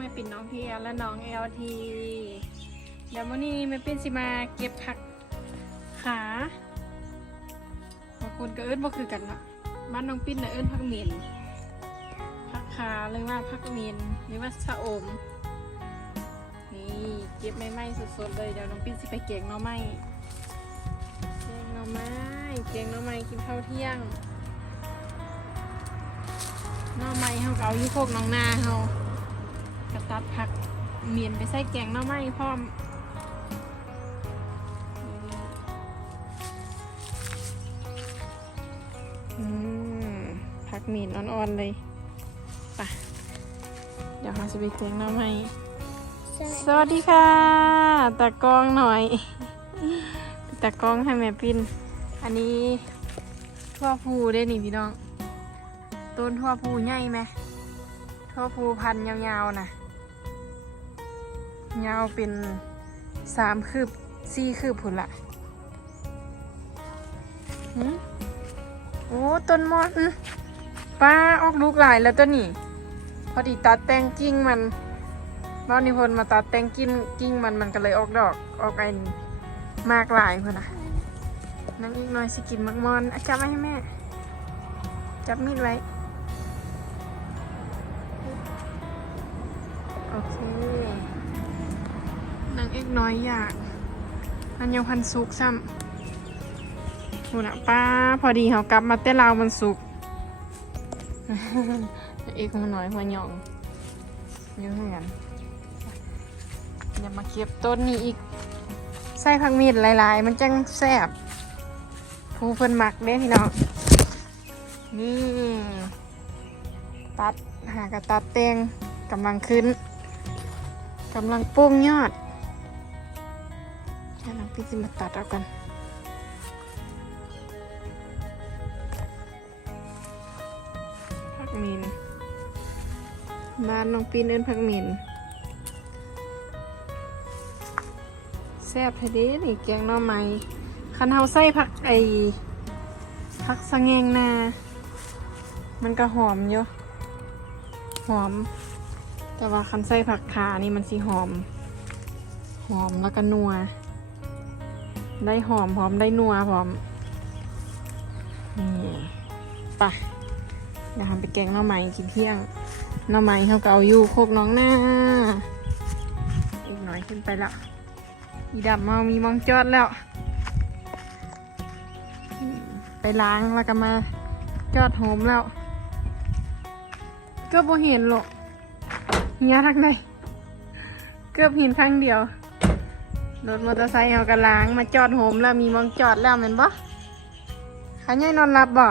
แม่ปิ่นน้องเทียและน้องเอลทีเดี๋ยววันนี้แม่ปิ่นสิมาเก็บผักขาบางคนก็เอิ้นบ่าคือกันละบ้านน้องปิ่นน่ะเอิ้นผักเหม็นผักขาหรือว่าผักเหม็นหรือว่าสะอม นี่เก็บไม่ไหม้สดๆเลยเดี๋ยวน้องปิ่นสิไปเก็งน่องไม้เก็งน่องไม้เก็งน่องไม้กินข้าวเที่ยงน่องไม้เฮาเอาอยู่โคกน้องนาเฮา กระตัดผักเมียนไปใส่แกงหน่อไม้พร้อมอืมผักเมียนอ่อนๆเลยไปเดี๋ยวเราจะไปแกงหน่อไม้สวัสดีค่ะตากล้องหน่อยตากล้องให้แม่ปินอันนี้ทั่วภูได้นี่พี่น้อง ต้นทั่วภูใหญ่ไหมทั่วภูพันธุ์ยาวๆนะ ยาวเป็นสามคืบสี่คืบผุนละหึโอ้ต้นมอนป้าออกลูกหลายแล้วตัวนี้ พอดีตัดแต่งกิ่งมันบ้านนิพนธ์มาตัดแต่งกิ่งกิ่งมันมันก็เลยออกดอกออกไอ้มากหลายเพื่อนนะนั่งอีกหน่อยสิกินมักมอนอจับไว้ให้แม่ จับมีดไว้ โอเค็กน้อยอยากมันยังพันสุกซ้ำดูนะป้าพอดีเขากลับมาเต้นลาวมันสุกเอกมันน้อยหัวหยองเยอะเหมือนกันอย่ามาเก็บต้นนี้อีกใส่ผักมีดหลาย ๆ มันจังแซ่บผู้เพิ่นมักเด้พี่น้องนี่ตัดหากระตัดเตงกำลังขึ้นกำลังปุ้งยอด พี่จิมาตัดเอากันผักหมินบ้านน้องปีนเอินผักหมินแซ่บท้เด้นี่แกงหน่อไม้คันเฮาใส่ผักไอผักสะแงงนา มันก็หอมอยู่หอม แต่ว่าคันใส่ผักขานี่มันสีหอม หอมแล้วก็นัว ได้หอมพร้อมได้นัวพร้อมนี่ปะเดี๋ยวทำไปแกงหน่อไม้กินเที่ยงหน่อไม้เขาก็เอาอยู่โคกน้องหน้าอีกหน่อยขึ้นไปละอีดำเมามีมองจอดแล้ว ไปล้างแล้วก็มาจอดโหมแล้วเกือบบ่เห็นหรอกเฮียทักไหนเกือบเห็นครั้งเดียว รถมอเตอร์ไซค์เอากระล้างมาจอดโหมแล้วมีมองจอดแล้วแมันบ่ขาใหญ่นอนหลับบ่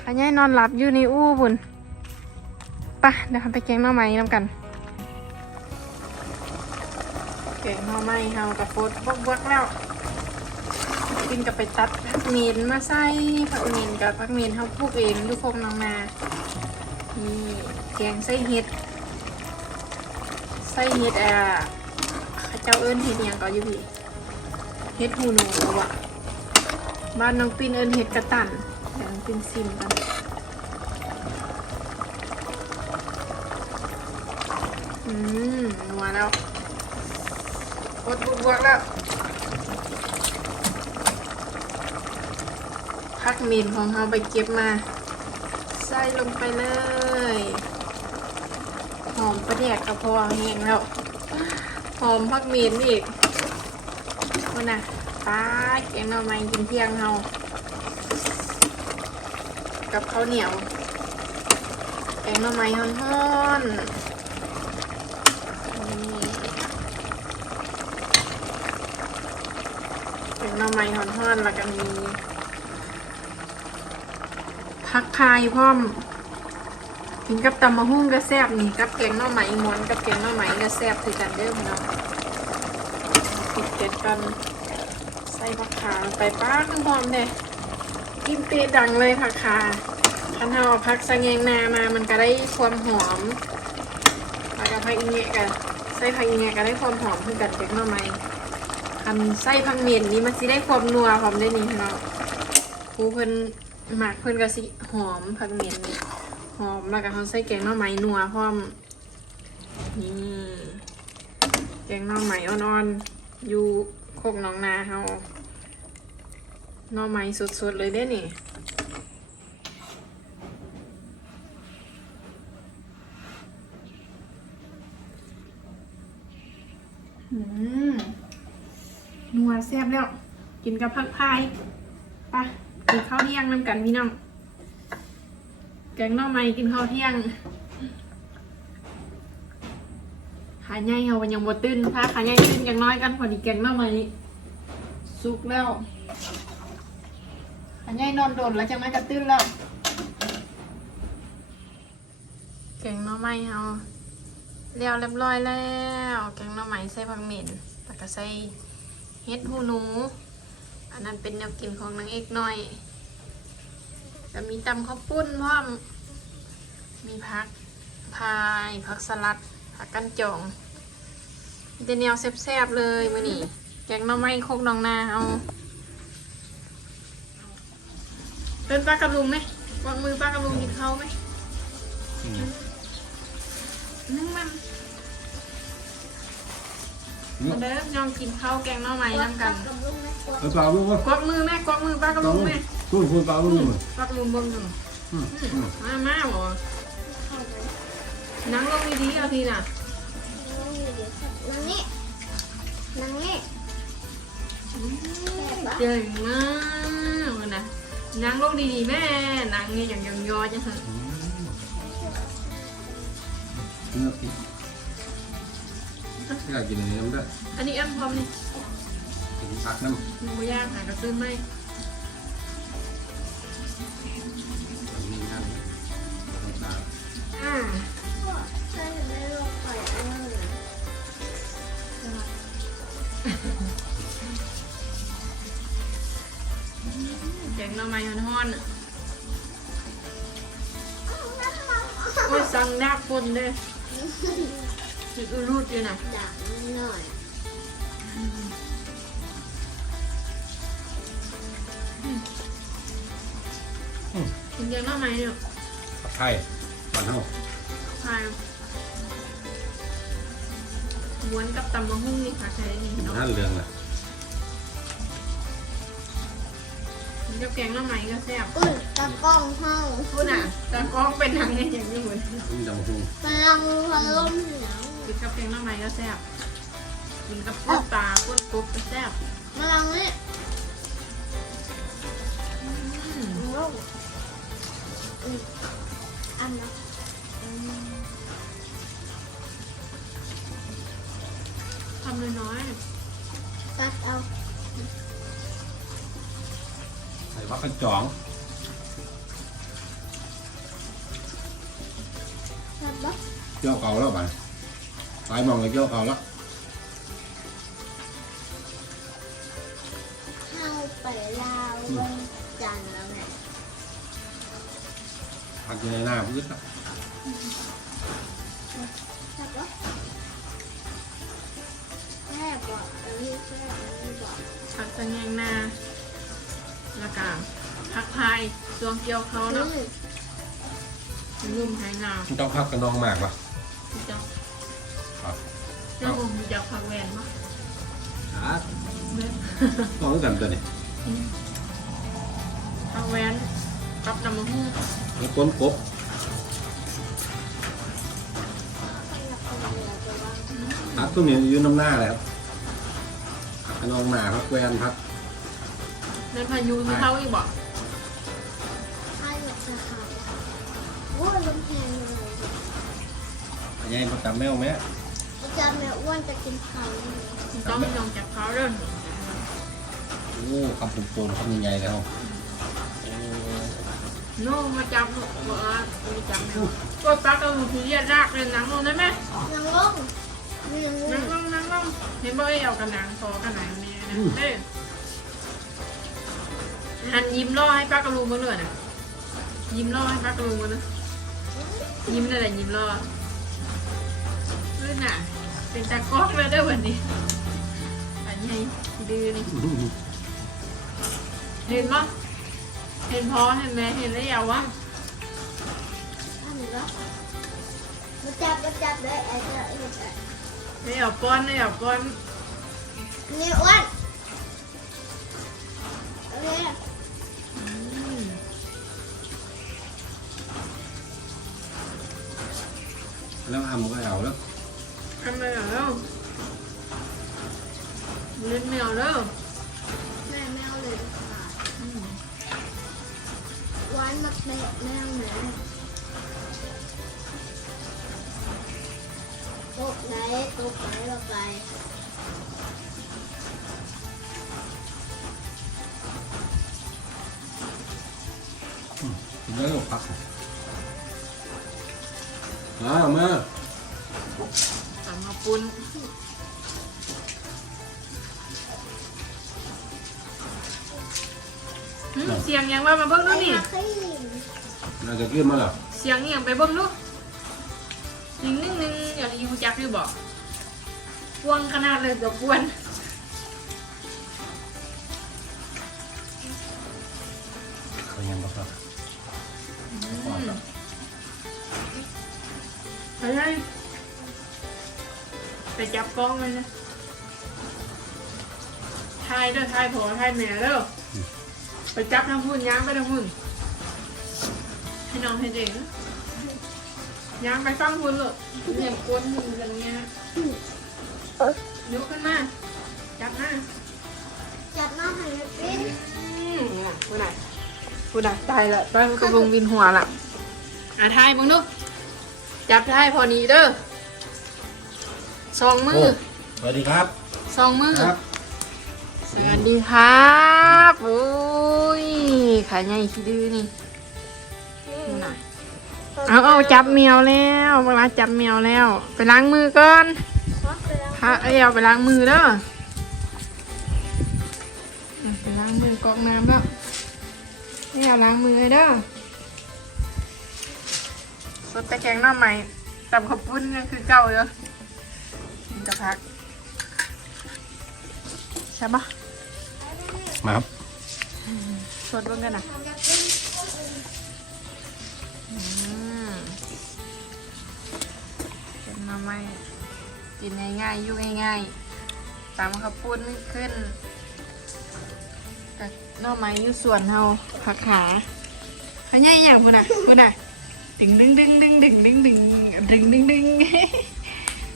ขาใหญ่นอนหลับอยู่ในอู้พุ่นไปะเดี๋ยวเราไปแกงหน่อไม้น้ำกันแกงหน่อไม้เฮากับโฟดบวกๆแล้วกินกับไปตัดผักเมนมาใส่ผักเมนกับผักเมนเขาปลูกเองอยู่คงน้องนานี่แกงไส้เห็ดไส้เห็ดอะ เข้าเจ้าเอิ้นเห็ดหยังก็อยู่พี่เห็ดหูหนูอะบ้านน้องปินเอิ้นเห็ดกระตันเดี๋ยวน้องปินซิมกันอืมนัวแล้วอดบวกๆแล้วพักเมนของเราไปเก็บมา ใส่ลงไปเลย หอมประเดียกกระเพาะแห้งแล้วห อมพักเมนอีกวันน่ะตาแกงหน่อไม้กินเที่ยงเฮากับข้าวเหนียวแกงหน่อไม้ฮ้อนๆนี่แกงหน่อไม้ฮ้อนๆแล้วก็มีพักพายพร้อมกินกับตำมะฮุ่งก็แซ่บนี่กับแกงหน่อไม้ม้วนกับแกงหน่อไม้ก็แซ่บคือกันเด้อพี่น้อง็ดกัน ใส่ผักขาไปป้าคือหอมเลยกินเตะดังเลยผักขาคันเทาเอาผักสะแงงนามามันก็ได้ความหอมแล้วก็ผักอีเงะกันใส่ผักอีเงะก็ได้ความหอมคือกันแกงน่อไม้คันใส่ผักเมียนนี่มันสิได้ความนัวพร้อมได้นี่พี่น้องผู้เพิ่นหมักเพื่อนก็สิหอมผักเหม็นนี่หอมแล้วก็เขาใส่แกงหน่อไม้นัวพร้อมนี่แกงหน่อไม้อ่อนๆ อยู่โคกหนองนาเฮาหน่อไม้สดๆเลยเด้นี่อืมนัวแซ่บแล้ว กินกับผักพายไปะกินข้าวเที่ยงน้ำกันพี่น้องแกงหน่อไม้กินข้าวเที่ยง ขาใหญ่เอาวันยังบดตื้นถ้าขาใหญ่ตื้นอย่างน้อยกันพอดีแกงหน่อไม้สุกแล้วขาใหญ่นอนโดนแล้วจะไม่กระตื้นแล้วแกงหน่อไม้เอาเรียวเรียบร้อยแล้วแกงหน่อไม้ใส่ผักเหม็นแล้วก็ใส่เฮ็ดหูหนู อันนั้นเป็นแนวกินของนางเอกน้อยจะมีตำข้าวปุ้นพร้อมมีผักพายผักสลัดผักกันจอง มีแต่แนวแซ่บๆเลยมื้อนี้แกงหน่อไม้โคกหนองนาเอาเดินป้ากระลุงไหมวางมือป้ากระลุงกินข้าวไหมนึ่งมันมาเด้อยองกินข้าวแกงหน่อไม้น้ำกันกับลูกแม่กลัวเออเปล่าลูกวะกวักมือแม่กวักมือป้ากระลุงแม่พูดพูดเปล่าลูกมั้ยป้ากระลุงเบิ่งอยู่อืมอือืมมมามาบ่เข้าไปนั่งลงดีๆเอาทีน่ะ นั่งนี่แซ่บปะเก่งมากเลยนะนั่งลงดีๆแม่นั่งเนี่ยอย่างยองยอจังฮะเนื้อกินอยากกินอันนี้น้ำได้อันนี้แอมพร้อมนี่กินผักน้ำหมูย่างหากระซื้อไหมอันนี้น้ำน้ำตาลอ่า แกงหน่อไม้ฮ้อนๆอะเอานั่นมาโอ้ยสั่งนักคนเด้อจุดอุรุดอยู่นะด่าหน่อยกินแกงหน่อไม้เนี่ยผักไทยบ้านเฮาพายม้วนกับตำมะฮุ่งนี่ค่ะใช้นี่เนาะท่านเรืองน่ะ กินกับแกงหน่อไม้ก็แซ่บอุ้ยตะกล้องเฮาพูดน่ะตากล้องเป็นทางเนี่ยอย่างนี้เหมือนต้มยำกุ้งกำลังพัดลมเหนียวกินกับแกงหน่อไม้ก็แซ่บกินกับพวกปลาพวกกบก็แซ่บกำลังนี่อืมลงอืมอันนะอืมทำน้อยตัดเอาใส่ผักกระจองตัดปะเกี่ยวเก่าแล้วบ้านตายมองเลยเกี่ยวเก่า แล้วเข้าไปลาววันจันทร์แล้วไงผั แม่บอกอันนี้แม่อันนี้บอกๆผักสะแงงนาแล้วก็ผักพายดวงเกียวเขาอืเนาะมนุ่มหายงามต้องพักกันน้องมากป่ะเจ้าครับเจ้าผมจะผักแหวนมั้งอะเด้อต้องกันตัวนี้ผักแหวนกับน้ำมันหูแล้วก้นกบให้เราเอาเรือไปวางผักตัวนี้อยู่น้ำหน้าเลยครับผักกระนองหน้าผักแวนผัก ในพายุมีเท่าอีกบ่ให้เราจะหาว่าลมแรงเลยอันนี้ผักกาดแมวไหมอาจารย์แม่อ้วนจะกินเขาเลยต้องลองจากเขาเด้อโอ้คำปุ่มๆคำใหญ่ๆแล้วโอ้โน่มาจับหนูบอกว่าไม่จับแมวก็ปลากระหูทีเรียดรากเลยหนังลงได้ไหมนางลงมีนางลนั่งงลงนั่งลงเห็นบ่ไอ้เอากันหนังคอกันหนังแม่นะเด้อ หันยิ้มล่อให้ป้ากระลูมาเลยนะยิ้มล่อให้ป้ากระลูมานะยิ้มนั่นแหละยิ้มล่อเพื่อนน่ะ เป็นตากล้องเลยได้อวันนี้อันนี้ดื้อนี่เห็นปะเห็นพอเห็นไหมเห็นแล้วอย่าวะอันนี้ก็มาจับมาจับเลยไอ้เจ้าไอ้เจ้าไม่เอาป้อนไม่เอาป้อนนี่อ้วนโแล้วทำก็เอาแล้วทำไมเอาแล้วเล่นไม่เอาแล้วแม่แมวเลยดีกว่าอืมหวานมักแม่แมวไหนตกไหนตกไหนเราไปกินแล้วก็พัก มามาตำมาปุ้นหืมเสียงยังว่ามาเบิ้งดูนี่ไอ้ขี้น่าจะกินมาหรอเสียงยังไปเบิ้งดูยิงนึงนึงอย่าอยู่จักอยู่บอกพวงขนาดเลยกับพวนเข ไปเลยไปจับกล้องเลยนะทายเด้อทายผัวทายแม่เด้อไปจับทางพุ่นย้างไปทางพุ่นให้น้องให้เด็กนะย้างไปฟังพุ่นเลยเนี่ยกวนมือกันเงี้ยยกขึ้นมา จับหน้า จับน้องให้มันเป็นอืมผู้ไหนผู้ไหนตายละตายมันกระวงวินหัวละอะทายมึงดู จับทายพอนี้เด้อสองมืโอ้อสวัสดีครับสองมือครับสวัสดีครับโอ้ยขาใหญ่ขี้ดื้อนี่นี่น่ะเอาเอาจับแมวแล้วเวลาจับแมวแล้ว ไปล้างมือก่อนช็อกไปแล้วพาเอ้ยเอาไปล้างมือเด้ออะไปล้างมือกรอกน้ำแล้วนี่เอาล้างมือให้เด้อ สดตะแกรงหน้าใหม่ตำข้าวปุ้นก็คือเก่าเด้อกินกะพักใช่ปะมาครับสดเบิ่งกันนะทำแบบเป็นอืมเป็นหน้าใหม่กินง่ายๆอยู่ง่ายๆตำข้าวปุ้นขึ้นกับหน้าไม้อยู่ส่วนเฮาผักขาเขาใหญ่อย่างพุ่นน่ะพุ่นน่ะ ดึงดึงดึงดึงดึงดึงดึงดึงดึงดึง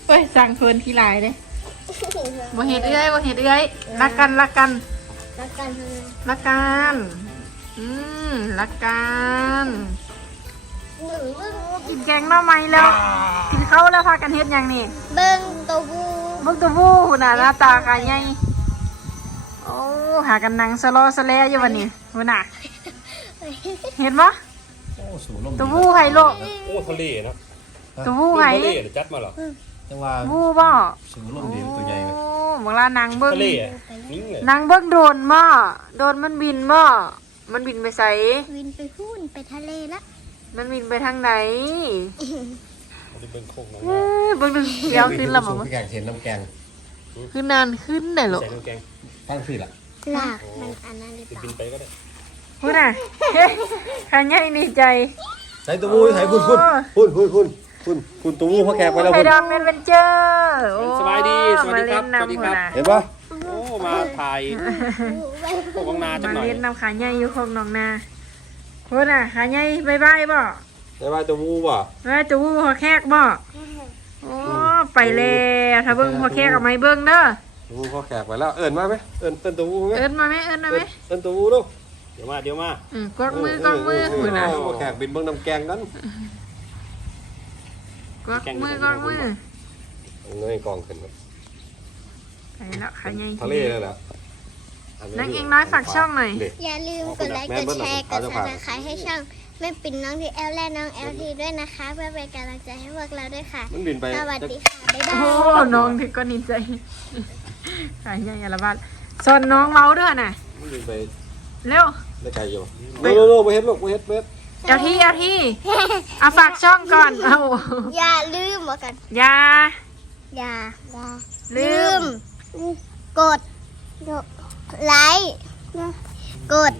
เฮ้ยสั่งเพลินทีหลายเลยบ่เห็ดเอ้ยบ่เห็ดเอ้ยรักกันรักกันรักกันรักกันอืมรักกันหนึ่งเบิ้งกินแกงหน้าไม้แล้ว กินข้าวแล้วพากันเฮ็ดยังนี่ เบิ้งตัวบูเบิ่งตัวผู้หุ่นน่ะหน้าตากายใหญ่โอ้หากันนังสะลอสแลอยู่วันนี้หุ่นน่ะเห็นปะโอ้ สูงลมตัวผู้ไฮโลโอ้ทะเลเนาะตัวผู้ไฮทะเลเดี๋ยวจัดมาเหรอจังว่าผู้บ่สูงลมดีตัวใหญ่เลยโอ้บอกลานางเบิ่งทะเลอะนี่ไงนางเบิ่งโดนบ่โดนมันบินบ่มันบินไปไสวินไปพูนไปทะเลละมันบินไปทางไหนมันจะเป็นโคกน้ำเอ้ยเบิ่งดูเดี๋ยวขึ้นแล้วบ่พี่แกงเห็นน้ำแกงขึ้นนานขึ้นได้หรอใส่น้ำแกงตั้งชื่อละหลากมันอันนั้นหรือจะเปล่าบินไปก็ได้ พูดน่ะขายใหญ่ดีใจ ใส่ตัวมูใส่คุณคุณคุณคุณคุณคุณคุณตัวมูพ่อแขกไปแล้วไข่คุณดำเป็นเวนเจอร์โอ้สบายดี สวัสดีครับมาสวัสเล่ดีนครัน้ำบพุ่นน่ะเห็นปะโอ้ มาถ่ายโคกบางนาจังหน่มาอยเล่นน้ำขาใหญ่อยู่ของน้องนาพูดน่ะขาใหญ่บายบายบ่ใช่ป่ะตัวมูป่ะแม่จะวู้พอแคกบ่โอ้ไปแล้วถ้าเบิ่งพอแคกเอาไม้เบิ่งเด้อตัวมูพ่อแขกไปแล้ว เอิญมาไหมเอิญเอิญตัวมูไหมเอิ้นมาไหมเอิ้นมาไหมเอิญตัวมูลูกเดี๋ยวมาเดี๋ยวมาอืมกวักมือกวักมือพูดน่ะพ่อแขกบินเบิ้งน้ำแกงกันกวักมือกวักมือเงยกองขึ้นครับไปแล้วขาใหญ่ทะเลเลยแหละนักเองน้อยฝากช่องหน่อย อย่าลืมกดไลค์กดแชร์กดซับสไครต์ให้ช่องแม่ปิ่นน้องทีแอลและน้องแอลทีด้วยนะคะ เพื่อเป็นกำลังใจให้พวกเราด้วยค่ะมันบินไปสวัสดีค่ะบ๊ายบาโอ้ยน้องที่ก็นินใจขาใหญ่อะละบาดสอนน้องเมาเด้อน่ะมันบินไป เร็วได้ไกลอยู่โน่โน่โน่ไปเฮ็ดลูกไปเฮ็ดเฮ็ดเอาที่เอาที่เอาฝากช่องก่อนเอาอย่าลืมบอกกัน อย่า อย่าอย่าลืม กดไลค์กด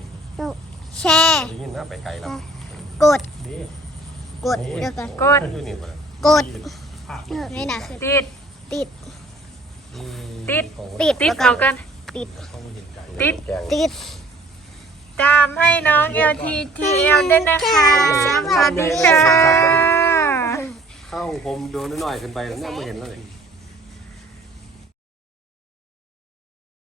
แชร์ได้ยินนะไปไกลแล้วกดดีกดเดี๋ยวกันกดอยู่นี่ไปเลยกดไม่น่าขึ้นติด ติด ติด ติดติดแล้วเอากัน ติด ติด ติด ตามให้น้อง LTTL ด้วยนะคะ สวัสดีค่ะ เข้าผมโดนหน่อยๆขึ้นไปแล้วเนี่ยไม่เห็นแล้วเลย